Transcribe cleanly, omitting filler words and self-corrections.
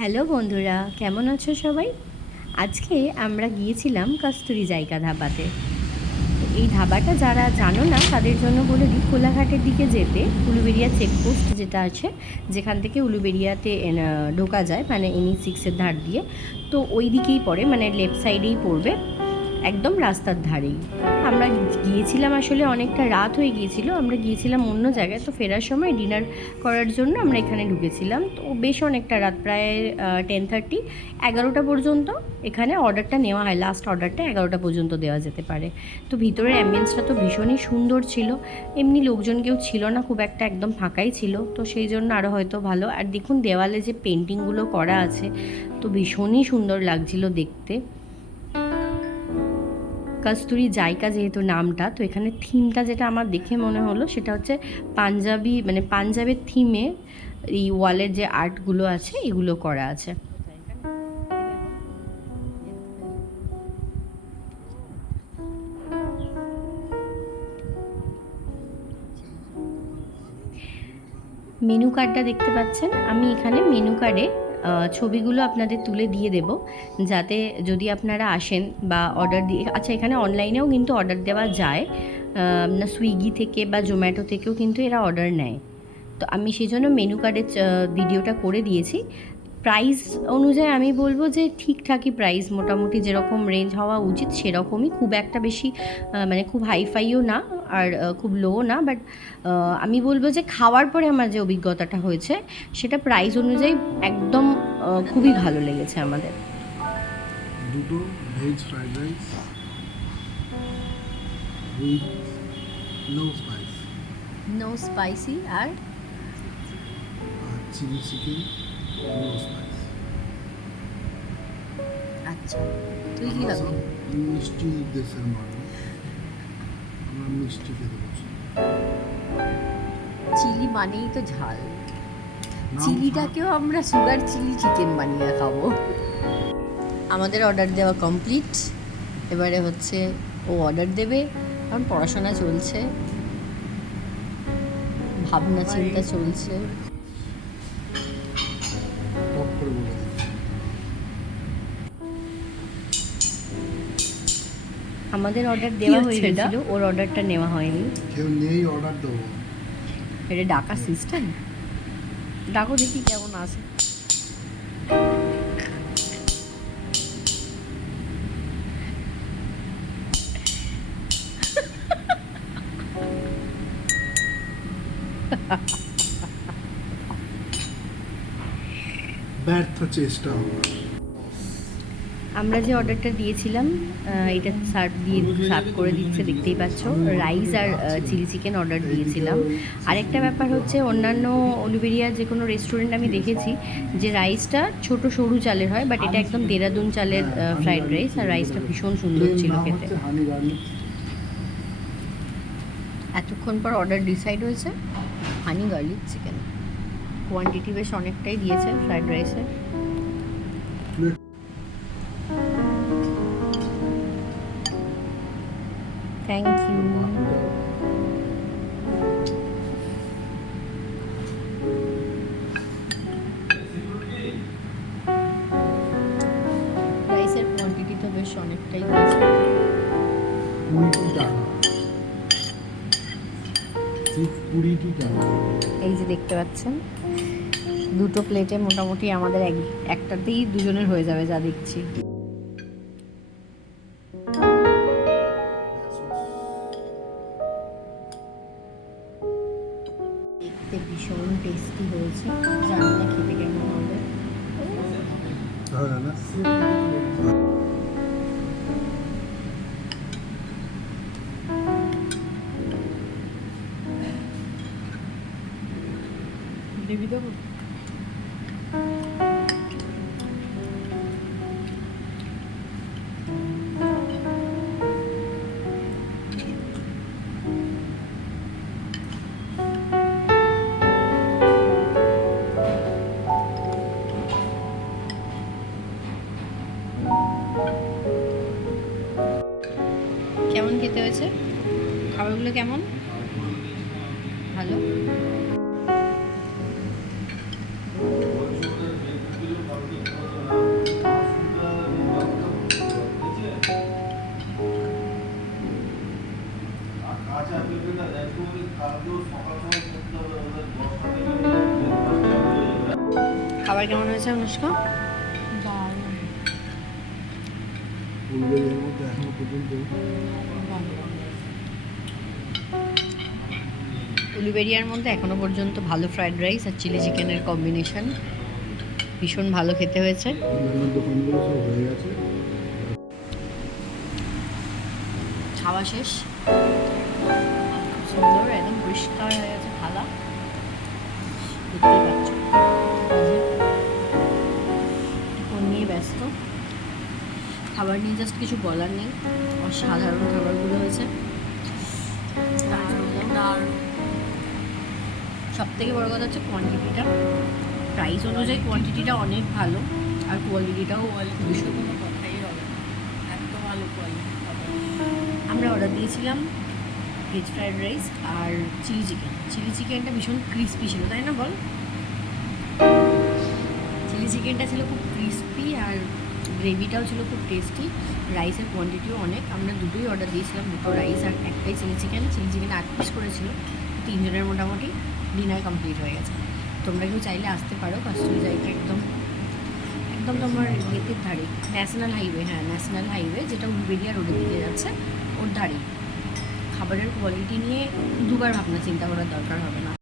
Hello বন্ধুরা, কেমন আছো সবাই? আজকে আমরা গিয়েছিলাম কস্তুরী জায়গা ধাবাতে। এই ধাবাটা যারা জানো না তাদের জন্য বলে দিই, কোলাঘাটের দিকে যেতে উলুবেড়িয়া চেকপোস্ট যেটা আছে, যেখান থেকে উলুবেড়িয়াতে ঢোকা যায়, মানে NH6-এর ধার দিয়ে, তো ওই দিকেই পড়ে, মানে লেফট সাইডেই পড়বে, একদম রাস্তার ধারেই। আমরা গিয়েছিলাম, আসলে অনেকটা রাত হয়ে গিয়েছিল, আমরা গিয়েছিলাম অন্য জায়গায়, তো ফেরার সময় ডিনার করার জন্য আমরা এখানে ঢুকেছিলাম। তো বেশ অনেকটা রাত, প্রায় 10:30, 11টা পর্যন্ত এখানে অর্ডারটা নেওয়া হয়। লাস্ট অর্ডারটা 11টা পর্যন্ত দেওয়া যেতে পারে। তো ভিতরের অ্যাম্বিয়েন্সটা তো ভীষণই সুন্দর ছিল, এমনি লোকজন কেউ ছিল না খুব একটা, একদম ফাঁকাই ছিল, তো সেই জন্য আরও হয়তো ভালো। আর দেখুন দেওয়ালে যে পেন্টিংগুলো করা আছে, তো ভীষণই সুন্দর লাগছিল দেখতে। কস্তুরী জায়গা যেহেতু নামটা, তো এখানে থিমটা যেটা আমার দেখে মনে হলো সেটা হচ্ছে পাঞ্জাবি, মানে পাঞ্জাবের থিমে এই ওয়ালের যে আর্টগুলো আছে এগুলো করা আছে। মেনু কার্ডটা দেখতে পাচ্ছেন, আমি এখানে মেনু কার্ডে ছবিগুলো আপনাদের তুলে দিয়ে দেব, যাতে যদি আপনারা আসেন বা অর্ডার দিয়ে, আচ্ছা এখানে অনলাইনেও কিন্তু অর্ডার দেওয়া যায়, না সুইগি থেকে বা জোম্যাটো থেকেও কিন্তু এরা অর্ডার নেয়। তো আমি সেই জন্য মেনু কার্ডের ভিডিওটা করে দিয়েছি। প্রাইস অনুযায়ী আমি বলবো যে ঠিকঠাকই প্রাইস, মোটামুটি যেরকম রেঞ্জ হওয়া উচিত সেরকমই, খুব একটা বেশি মানে খুব হাইফাইও না আর খুব লো না, বাট আমি বলবো যে খাওয়ার পরে আমার যে অভিজ্ঞতাটা হয়েছে সেটা প্রাইস অনুযায়ী একদম খুবই ভালো লেগেছে আমাদের। দুটো veg fried rice with no spice, no spicy, আর আর চিলি চিকেন নো স্পাইস। আচ্ছা তুই কী খাবি? মিষ্টি দেশের মানুষ, আমরা মিষ্টি খেতে পছন্দ। চিলি মানেই তো ঝাল, নাম চিলিটাকেও আমরা সুগার চিলি চিকেন বানিয়ে খাবো। আমাদের অর্ডার দেওয়া কমপ্লিট, এবারে হচ্ছে ও অর্ডার দেবে, কারণ পড়াশোনা চলছে, ভাবনা চিন্তা চলছে। টপ করে বলে দিচ্ছি। আমাদের অর্ডার দেওয়া হয়ে গেছিল, ওর অর্ডারটা নেওয়া হয়নি। কেউ নেই, অর্ডার দেবো। এটা ডাকা সিস্টেম, ডাকো দেখি কেমন আছে। ব্যর্থ চেষ্টা। আমরা যে অর্ডারটা দিয়েছিলাম, এটা সার্ভ করে দিচ্ছে, দেখতেই পাচ্ছ, রাইস আর চিলি চিকেন অর্ডার দিয়েছিলাম। আরেকটা ব্যাপার হচ্ছে, অন্যান্য উলুবেড়িয়ার যে কোনো রেস্টুরেন্ট আমি দেখেছি যে রাইসটা ছোট সরু চালের হয়, বাট এটা একদম দেরাদুন চালের ফ্রাইড রাইস, আর রাইসটা ভীষণ সুন্দর ছিল খেতে। এতক্ষণ পর অর্ডার ডিসাইড হয়েছে হানি গার্লিক চিকেন, কোয়ান্টিটি বেশ অনেকটাই দিয়েছে ফ্রাইড রাইসে। Thank you. রাইসের কোয়ান্টিটি তো বেশ অনেকটাই দিয়েছে। 20 টাকা, 20 টাকা। এই যে দেখতে পাচ্ছেন, দুটো প্লেটে মোটামুটি আমাদের একটাতেই দুজনের হয়ে যাবে যা দেখছি। দেখতে ভীষণ টেস্টি হয়েছে, জানি না খেতে কেমন হবে। না গ্রেভি দেবো? কেমন খেতে হয়েছে? খাবারগুলো কেমন? ভালো। খাবার কেমন হয়েছে অনুষ্কা? উলবেরিয়ার মধ্যে এখনো পর্যন্ত উলুবেরিয়ার মধ্যে এখনো পর্যন্ত ভালো ফ্রাইড রাইস আর চিলি চিকেনের কম্বিনেশন ভীষণ ভালো খেতে হয়েছে। অন্যান্য দোকানগুলো সব হয়ে গেছে। খাওয়া শেষ, খুব সুন্দর একদম পরিষ্কার হয়ে গেছে থালা, দেখতেই পাচ্ছ। ফোন নিয়ে ব্যস্ত, খাবার নিয়ে জাস্ট কিছু বলার নেই, অসাধারণ খাবারগুলো হয়েছে। আর সব থেকে বড় কথা হচ্ছে কোয়ান্টিটিটা, প্রাইস অনুযায়ী কোয়ান্টিটিটা অনেক ভালো আর কোয়ালিটিটাও ভীষণ। কোনো কথাই হবে না, এত ভালো কোয়ালিটি খাবার। আমরা অর্ডার দিয়েছিলাম ভেজ ফ্রাইড রাইস আর চিলি চিকেন। চিলি চিকেনটা ভীষণ ক্রিস্পি ছিল, তাই না বল? চিলি চিকেনটা ছিল খুব ক্রিস্পি আর গ্রেভিটাও ছিল খুব টেস্টি। রাইসের কোয়ান্টিটিও অনেক। আমরা দুটোই অর্ডার দিয়েছিলাম, দুটো রাইস আর একটাই chilli chicken. Chilli chicken 8 piece করেছিল, 3 জনের মোটামুটি ডিনার কমপ্লিট হয়ে গেছে। তোমরা কেউ চাইলে আসতে পারো, কস্তুরি জায়গা একদম একদম তোমার ইয়েতের ধারে, ন্যাশনাল হাইওয়ে, হ্যাঁ ন্যাশনাল হাইওয়ে যেটা উলবেরিয়া রোডের দিকে যাচ্ছে ওর ধারেই। খাবারের কোয়ালিটি নিয়ে দুবার ভাবনা চিন্তা করার দরকার হবে না।